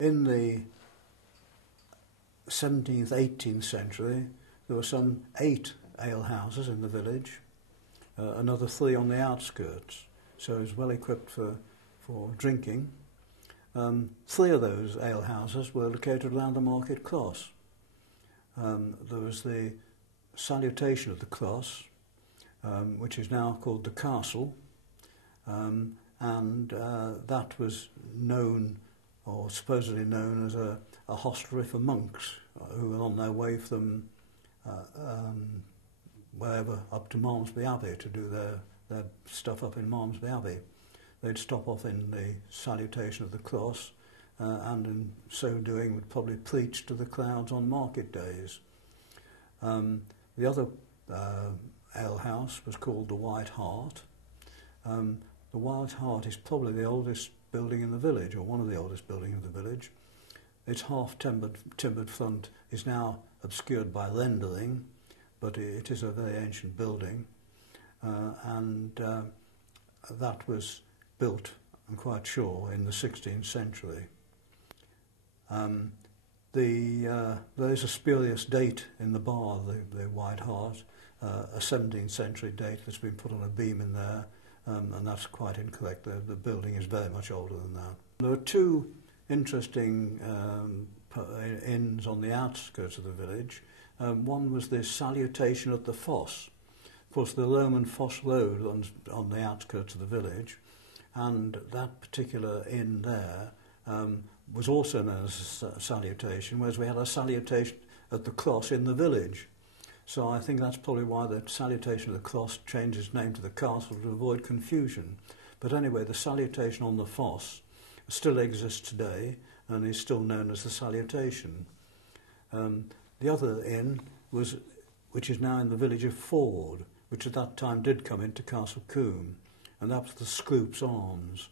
In the 17th, 18th century, there were some 8 alehouses in the village, another 3 on the outskirts, so it was well equipped for drinking. 3 of those alehouses were located around the market cross. There was the Salutation of the Cross, which is now called the Castle, and that was known, or supposedly known, as a hostelry for monks who were on their way from wherever up to Malmesbury Abbey to do their stuff up in Malmesbury Abbey. They'd stop off in the Salutation of the Cross, and in so doing would probably preach to the crowds on market days. The other alehouse was called the White Hart. The White Hart is probably the oldest building in the village, or one of the oldest buildings in the village. Its half-timbered front is now obscured by rendering, but it is a very ancient building, and that was built, I'm quite sure, in the 16th century. There is a spurious date in the bar of the White Hart, a 17th century date that's been put on a beam in there, and that's quite incorrect. The building is very much older than that. There are 2 interesting inns on the outskirts of the village. One was the Salutation at the Foss. Of course, the Roman Foss Road runs on the outskirts of the village, and that particular inn there was also known as a Salutation, whereas we had a Salutation at the Cross in the village. So I think that's probably why the Salutation of the Cross changed its name to the Castle to avoid confusion. But anyway, the Salutation on the Foss still exists today and is still known as the Salutation. The other inn which is now in the village of Ford, which at that time did come into Castle Combe, and that was the Scroope's Arms.